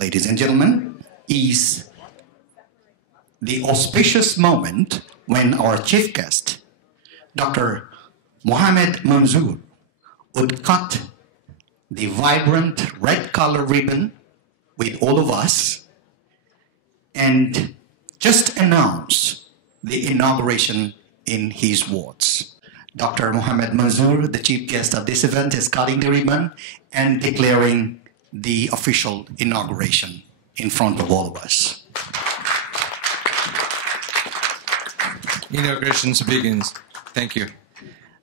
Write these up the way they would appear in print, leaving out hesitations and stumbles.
ladies and gentlemen, is the auspicious moment when our chief guest, Dr. Mohamed Manzoor, would cut the vibrant red color ribbon with all of us and just announce the inauguration in his words. Dr. Mohamed Manzoor, the chief guest of this event, is cutting the ribbon and declaring the official inauguration in front of all of us. Inauguration begins. Thank you.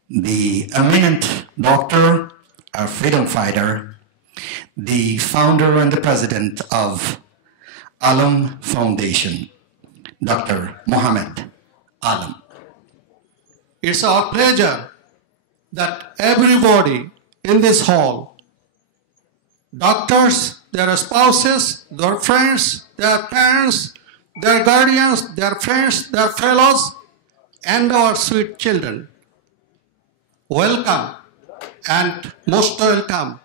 The eminent doctor, a freedom fighter, the founder and the president of Alam Foundation, Dr. Mohamed Alam. It's our pleasure that everybody in this hall, doctors, their spouses, their friends, their parents, their guardians, their friends, their fellows, and our sweet children, welcome and most welcome.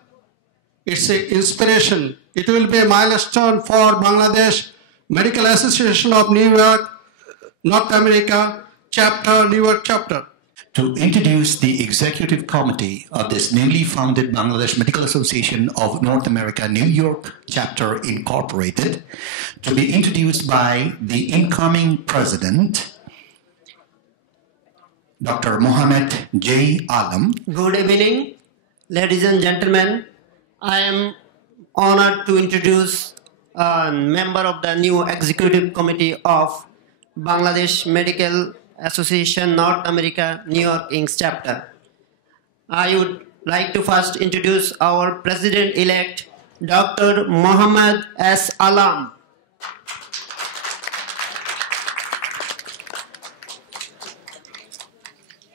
It's an inspiration. It will be a milestone for Bangladesh Medical Association of New York, North America, chapter, New York chapter. To introduce the executive committee of this newly founded Bangladesh Medical Association of North America, New York chapter incorporated, to be introduced by the incoming president, Dr. Mohamed J. Alam. Good evening, ladies and gentlemen. I am honored to introduce a member of the new executive committee of Bangladesh Medical Association North America New York Inc. chapter. I would like to first introduce our president-elect, Dr. Mohamed S. Alam.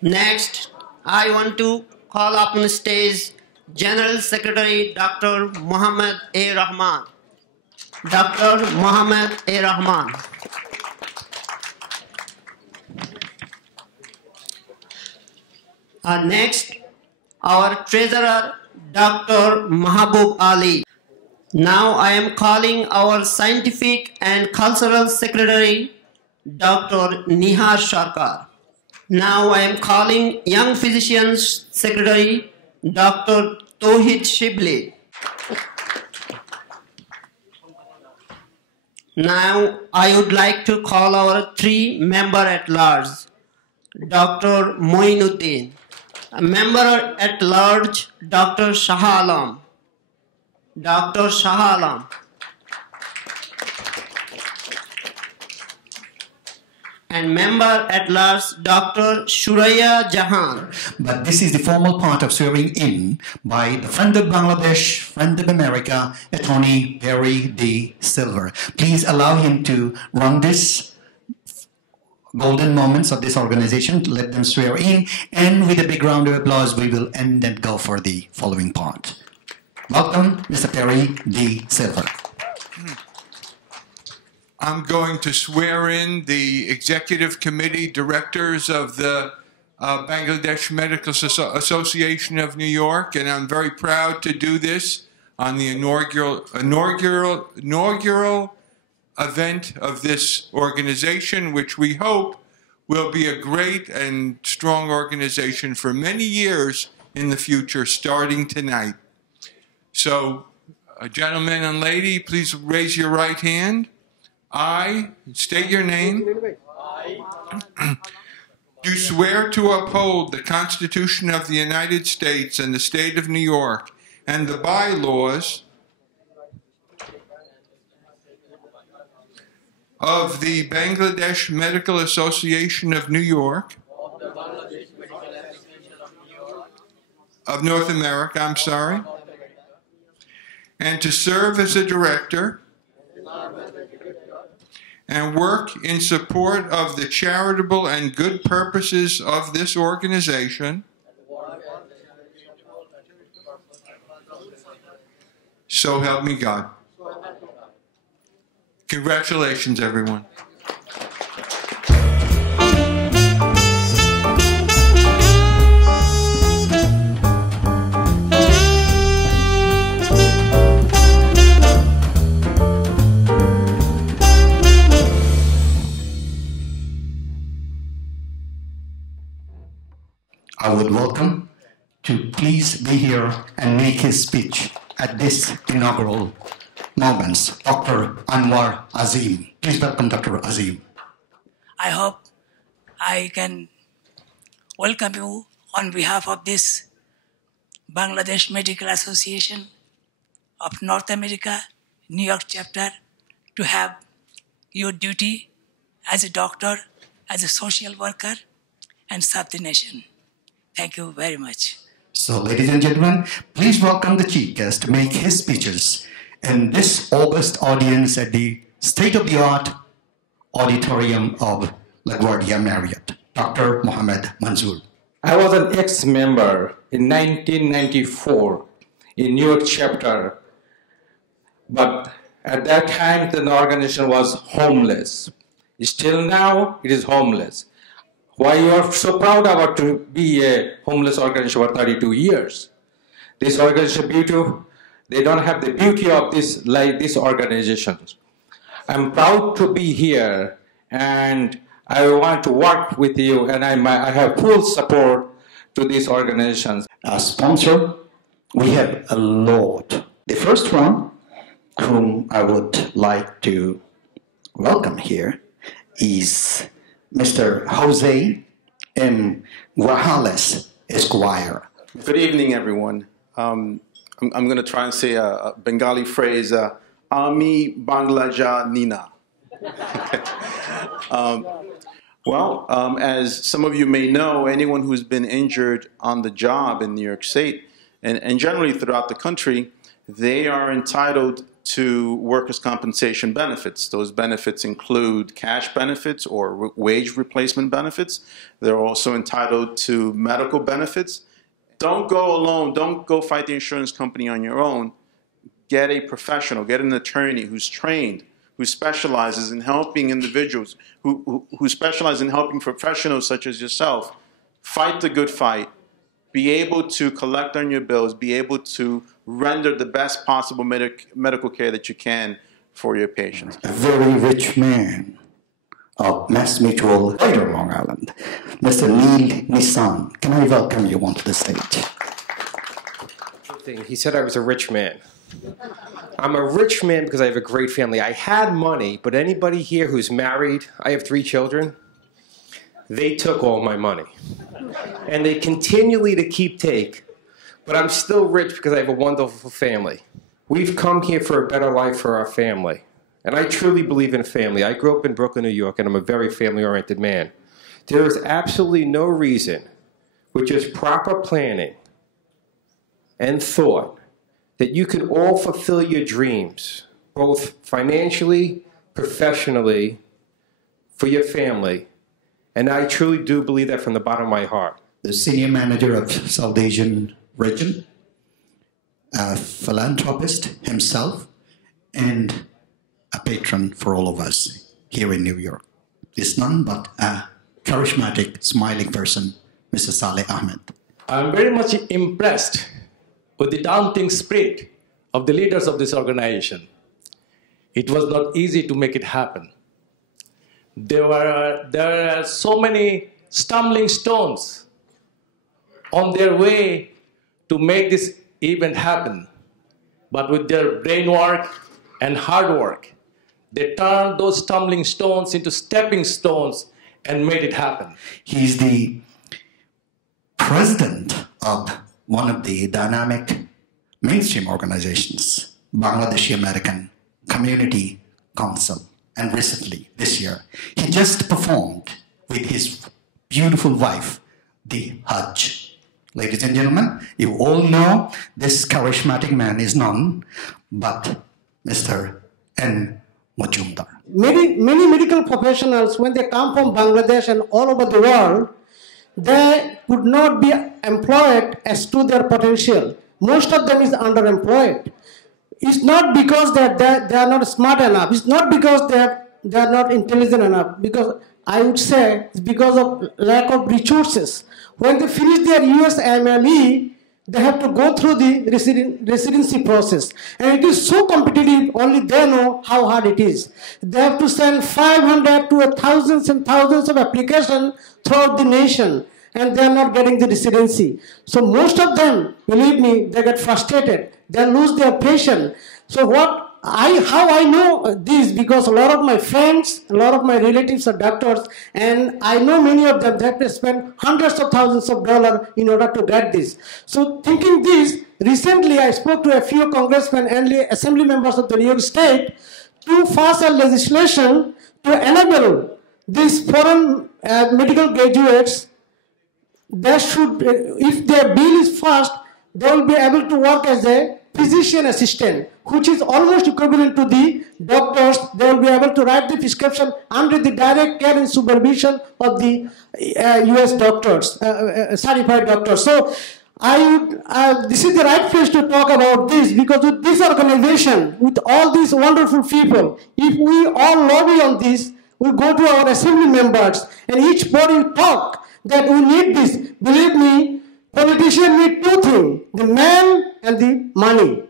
Next, I want to call up on stage General Secretary Dr. Mohamed A. Rahman. Dr. Mohamed A. Rahman. Next, our Treasurer Dr. Mahabub Ali. Now I am calling our Scientific and Cultural Secretary Dr. Nihar Sarkar. Now I am calling Young Physicians Secretary Dr. Tohid Shibli. Now I would like to call our three member at large, Dr. Moinuddin, a member at large, Dr. Shah Alam, Dr. Shah Alam, and member at large, Dr. Shuraya Jahan. But this is the formal part of swearing in by the friend of Bangladesh, friend of America, Attorney Perry D. Silver. Please allow him to run this golden moments of this organization, to let them swear in, and with a big round of applause, we will end and go for the following part. Welcome, Mr. Perry D. Silver. I'm going to swear in the executive committee directors of the Bangladesh Medical Association of New York, and I'm very proud to do this on the inaugural event of this organization, which we hope will be a great and strong organization for many years in the future, starting tonight. So, gentlemen and lady, please raise your right hand. I, state your name, do swear to uphold the Constitution of the United States and the State of New York and the bylaws of the Bangladesh Medical Association of New York, of North America, I'm sorry, and to serve as a director and work in support of the charitable and good purposes of this organization, so help me God. Congratulations, everyone. I would welcome to please be here and make his speech at this inaugural moments, Dr. Anwar Azim. Please welcome Dr. Azim. I hope I can welcome you on behalf of this Bangladesh Medical Association of North America, New York chapter, to have your duty as a doctor, as a social worker, and serve the nation. Thank you very much. So, ladies and gentlemen, please welcome the chief guest to make his speeches in this august audience at the state-of-the-art auditorium of LaGuardia Marriott. Dr. Mohammed Manzoor. I was an ex-member in 1994 in New York chapter, but at that time the organization was homeless. Still now it is homeless. Why you are so proud about to be a homeless organization for 32 years? This organization beautiful. They don't have the beauty of this like these organizations. I'm proud to be here, and I want to work with you, and I have full support to these organizations. As sponsor, we have a lot. The first one, whom I would like to welcome here, is Mr. Jose M. Guajales Esquire. Good evening, everyone. I'm going to try and say a Bengali phrase, Ami Banglaja Nina. As some of you may know, anyone who's been injured on the job in New York State, and generally throughout the country, they are entitled to workers' compensation benefits. Those benefits include cash benefits or wage replacement benefits. They're also entitled to medical benefits. Don't go alone. Don't go fight the insurance company on your own. Get a professional, get an attorney who's trained, who specializes in helping individuals, who specialize in helping professionals such as yourself fight the good fight, be able to collect on your bills, be able to render the best possible medical care that you can for your patients. A very rich man of Mass Mutual, Greater Long Island, Mr. Neil Nissan. Can I welcome you onto the stage? He said I was a rich man. I'm a rich man because I have a great family. I had money, but anybody here who's married, I have 3 children, they took all my money. And they continually to keep take, but I'm still rich because I have a wonderful family. We've come here for a better life for our family. And I truly believe in family. I grew up in Brooklyn, New York, and I'm a very family-oriented man. There is absolutely no reason, with just proper planning and thought, that you can all fulfill your dreams, both financially, professionally, for your family. And I truly do believe that from the bottom of my heart. The senior manager of South Asian region, a philanthropist himself, and a patron for all of us here in New York, is none but a charismatic, smiling person, Mr. Saleh Ahmed. I'm very much impressed with the daunting spirit of the leaders of this organization. It was not easy to make it happen. There are so many stumbling stones on their way to make this event happen. But with their brain work and hard work, they turned those stumbling stones into stepping stones and made it happen. He's the president of one of the dynamic mainstream organizations, Bangladeshi American Community Council. And recently, this year, he just performed with his beautiful wife, the Hajj. Ladies and gentlemen, you all know this charismatic man is none but Mr. N. Majumdar. Many medical professionals, when they come from Bangladesh and all over the world, they could not be employed as to their potential. Most of them is underemployed. It's not because they are not smart enough. It's not because they are not intelligent enough. Because I would say it's because of lack of resources. When they finish their USMLE, they have to go through the residency process. And it is so competitive, only they know how hard it is. They have to send 500 to thousands and thousands of applications throughout the nation. and they are not getting the residency. So most of them, believe me, they get frustrated. They lose their patience. So how I know this, because a lot of my friends, a lot of my relatives are doctors, and I know many of them, they have to spend hundreds of thousands of dollars in order to get this. So thinking this, recently I spoke to a few congressmen and assembly members of the New York State to pass a legislation to enable these foreign medical graduates. They should, if their bill is passed, they will be able to work as a physician assistant, which is almost equivalent to the doctors. They will be able to write the prescription under the direct care and supervision of the US doctors, certified doctors. So this is the right place to talk about this, because with this organization, with all these wonderful people, if we all lobby on this, we go to our assembly members and each body talk that we need this. Believe me, politicians need two things, the man and the money.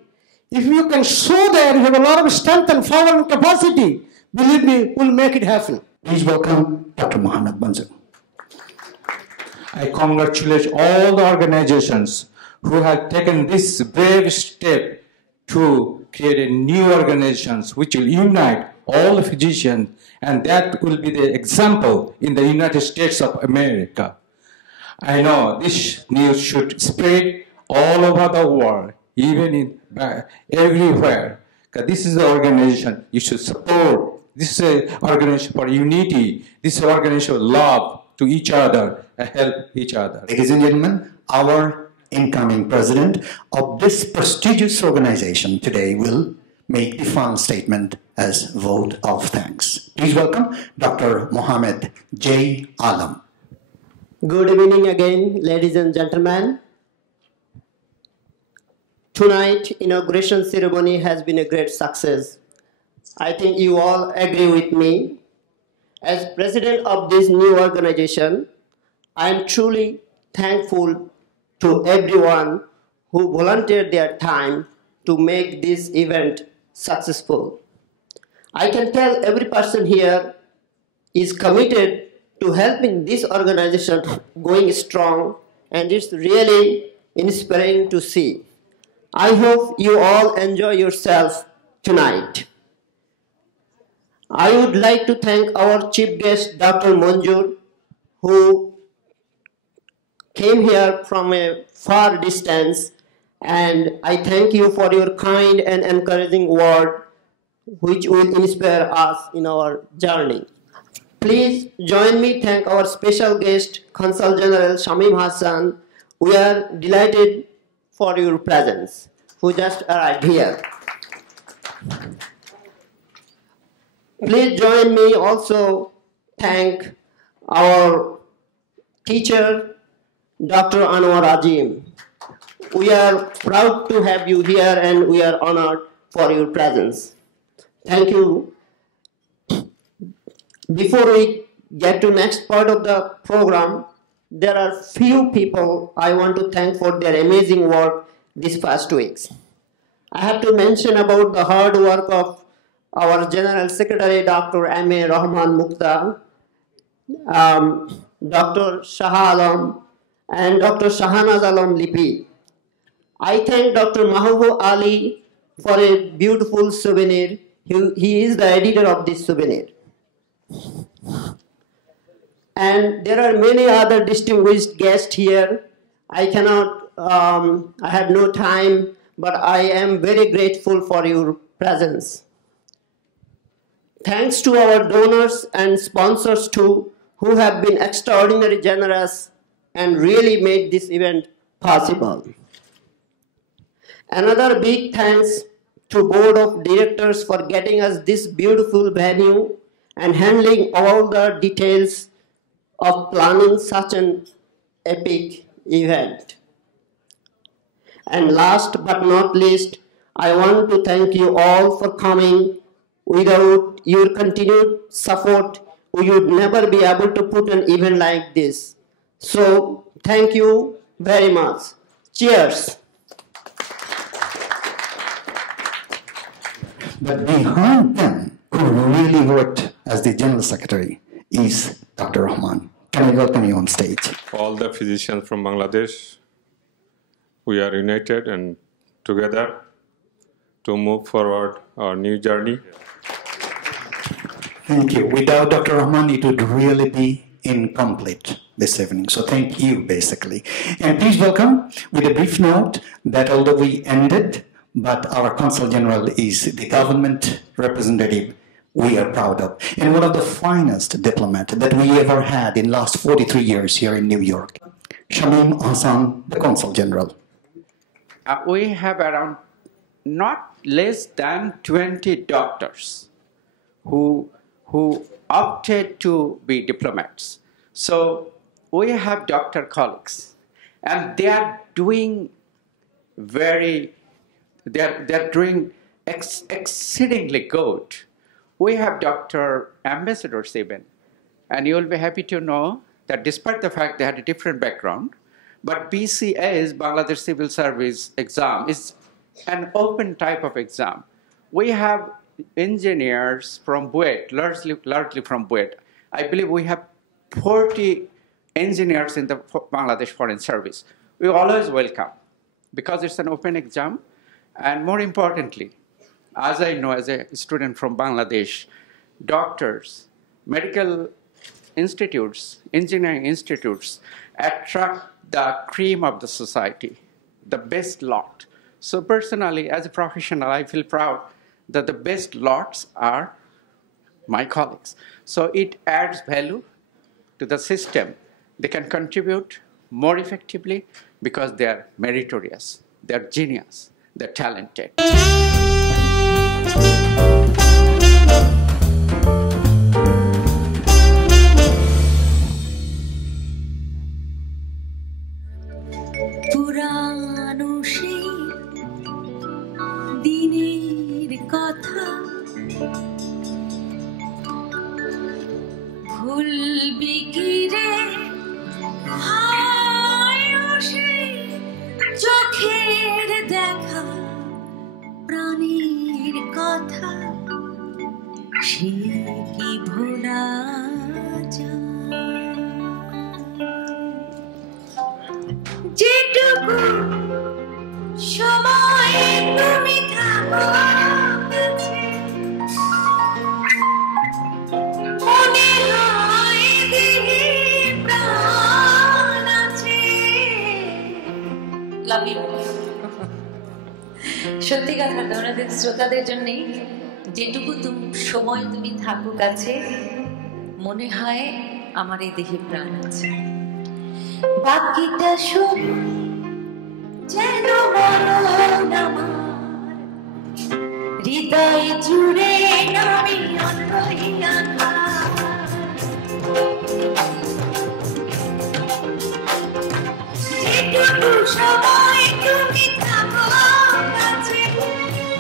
If you can show that you have a lot of strength and power and capacity, believe me, we'll make it happen. Please welcome Dr. Mohammed Manzoor. I congratulate all the organizations who have taken this brave step to create a new organizations which will unite all the physicians, and that will be the example in the United States of America. I know this news should spread all over the world, even in everywhere. Because this is the organization you should support. This is an organization for unity. This is an organization of love to each other and help each other. Ladies and gentlemen, our incoming president of this prestigious organization today will make the final statement as vote of thanks. Please welcome Dr. Mohammed J. Alam. Good evening again, ladies and gentlemen. Tonight, inauguration ceremony has been a great success. I think you all agree with me. As president of this new organization, I am truly thankful to everyone who volunteered their time to make this event successful. I can tell every person here is committed to helping this organization going strong, and it's really inspiring to see. I hope you all enjoy yourself tonight. I would like to thank our chief guest, Dr. Manzoor, who came here from a far distance, and I thank you for your kind and encouraging word, which will inspire us in our journey. Please join me thank our special guest, Consul General Shamim Hassan. We are delighted for your presence, who just arrived here. Please join me also thank our teacher, Dr. Anwar Azim. We are proud to have you here and we are honored for your presence. Thank you. Before we get to next part of the program, there are few people I want to thank for their amazing work these past weeks. I have to mention about the hard work of our General Secretary, Dr. M.A. Rahman Mukta, Dr. Shah Alam, and Dr. Shahanaz Alam Lipi. I thank Dr. Mahbub Ali for a beautiful souvenir. He is the editor of this souvenir. And there are many other distinguished guests here. I have no time, but I am very grateful for your presence. Thanks to our donors and sponsors too, who have been extraordinarily generous and really made this event possible. Another big thanks to Board of Directors for getting us this beautiful venue and handling all the details of planning such an epic event. And last but not least, I want to thank you all for coming. Without your continued support, we would never be able to put an event like this. So, thank you very much. Cheers. But behind them, who really worked as the General Secretary, is Dr. Rahman. Can I welcome you on stage? All the physicians from Bangladesh, we are united and together to move forward our new journey. Thank you. Without Dr. Rahman, it would really be incomplete this evening. So thank you, basically. And please welcome, with a brief note, that although we ended, but our Consul General is the government representative we are proud of, and one of the finest diplomats that we ever had in last 43 years here in New York. Shamim Hassan, the Consul General. We have around not less than 20 doctors who opted to be diplomats. So we have doctor colleagues, and they are doing exceedingly good. We have doctor ambassadors even, and you will be happy to know that despite the fact they had a different background, but BCA's Bangladesh Civil Service exam is an open type of exam. We have engineers from BUET, largely from BUET. I believe we have 40 engineers in the Bangladesh Foreign Service. We always welcome, because it's an open exam, and more importantly, as I know as a student from Bangladesh, doctors, medical institutes, engineering institutes attract the cream of the society, the best lot. So personally, as a professional, I feel proud that the best lots are my colleagues. So it adds value to the system. They can contribute more effectively because they are meritorious, they're genius, they're talented. পুরানো সেই দিনের কথা ভুলবি কি রে সেই চোখের দেখা প্রাণের কথা সে কি ভোলা যায় যেটুকু সময় তুমি থাকো কাছে মনে হয় দেহে প্রাণ আছে। Love you. সত্যি কথা, তোমাদের শ্রোতাদের জন্যে যেটুকু সময় তুমি থাকো কাছে মনে হয় আমার এই দেহে প্রাণ আছে। বাকিটা সব যেন মরণ আমার হৃদয় জুড়ে নামি অন্তহীনতা। যেটুকু সময় তুমি থাকো কাছে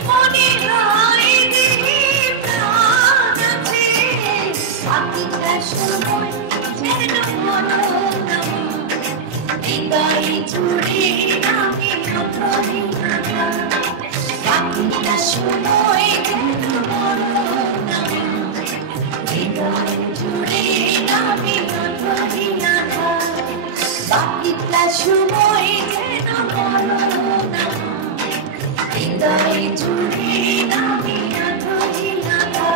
মনে হয় দেহে প্রাণ আছে। বাকিটা সময় যেন মরণ হৃদয় জুড়ে নামি অন্তহীনতা। বাকিটা সময় যেন মরণ হৃদয় জুড়ে নামি অন্তহীনতা। বাকিটা সময় যেন মরণ হৃদয় জুড়ে নামি অন্তহীনতা।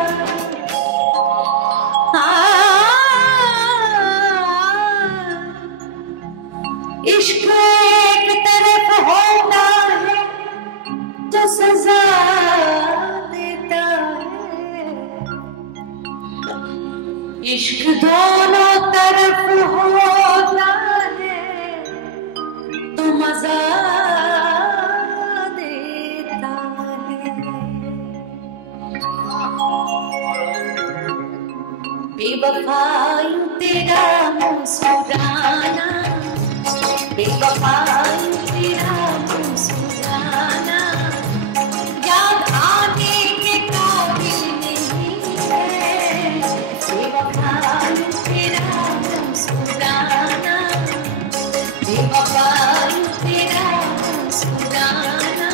इश्क एक तरफ होता है तो सजा देता है, इश्क दोनों तरफ होता है तो मजा देता है। बेवफाई तेरा मुस्कुराना, बेवफाई तेरा मुस्कुराना याद आने के काबिल नहीं है। बेवफाई तेरा मुस्कुराना, बेवफाई तेरा मुस्कुराना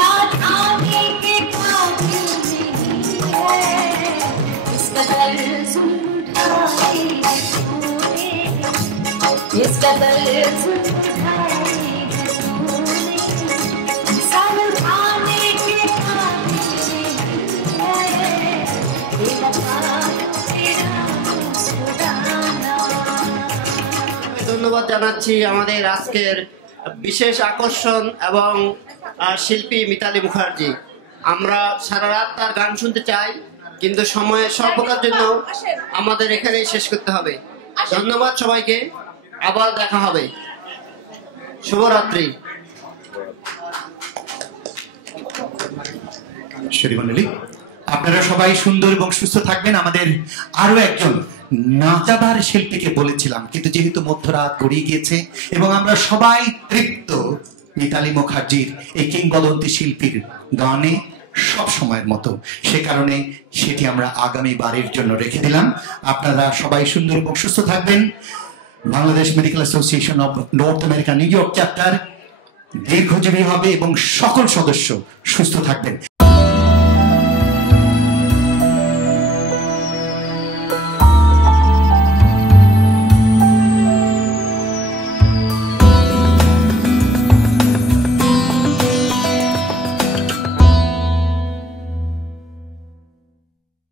याद आने के काबिल नहीं है। इस कदर सुन उठाए इसका दर्द उठाएगा तूने सर उठाने के काबिल है बेवफा तेरा मुस्कुराना। ধন্যবাদ জানাচ্ছি আমাদের আজকের বিশেষ আকর্ষণ এবং শিল্পী মিতালি মুখার্জি। আমরা সারা রাত তার গান শুনতে চাই, কিন্তু সময়ের স্বল্পতার জন্য আমাদের এখানেই শেষ করতে হবে। ধন্যবাদ সবাইকে, আবার দেখা হবে। শুভরাত্রি। শ্রীমণ্ডলী, আপনারা সবাই সুন্দর এবং সুস্থ থাকবেন। আমাদের আরো একজন নাচাবার শিল্পীকে বলেছিলাম, কিন্তু যেহেতু মধ্যরাত গড়িয়ে গিয়েছে এবং আমরা সবাই তৃপ্ত মিতালি মুখার্জির এই কিংবদন্তি শিল্পীর গানে সব সময়ের মতো, সে কারণে সেটি আমরা আগামী বারের জন্য রেখে দিলাম। আপনারা সবাই সুন্দর এবং সুস্থ থাকবেন। Bangladesh medical association of north America new York chapter দীর্ঘজীবী হবে এবং সকল সদস্য সুস্থ থাকবেন।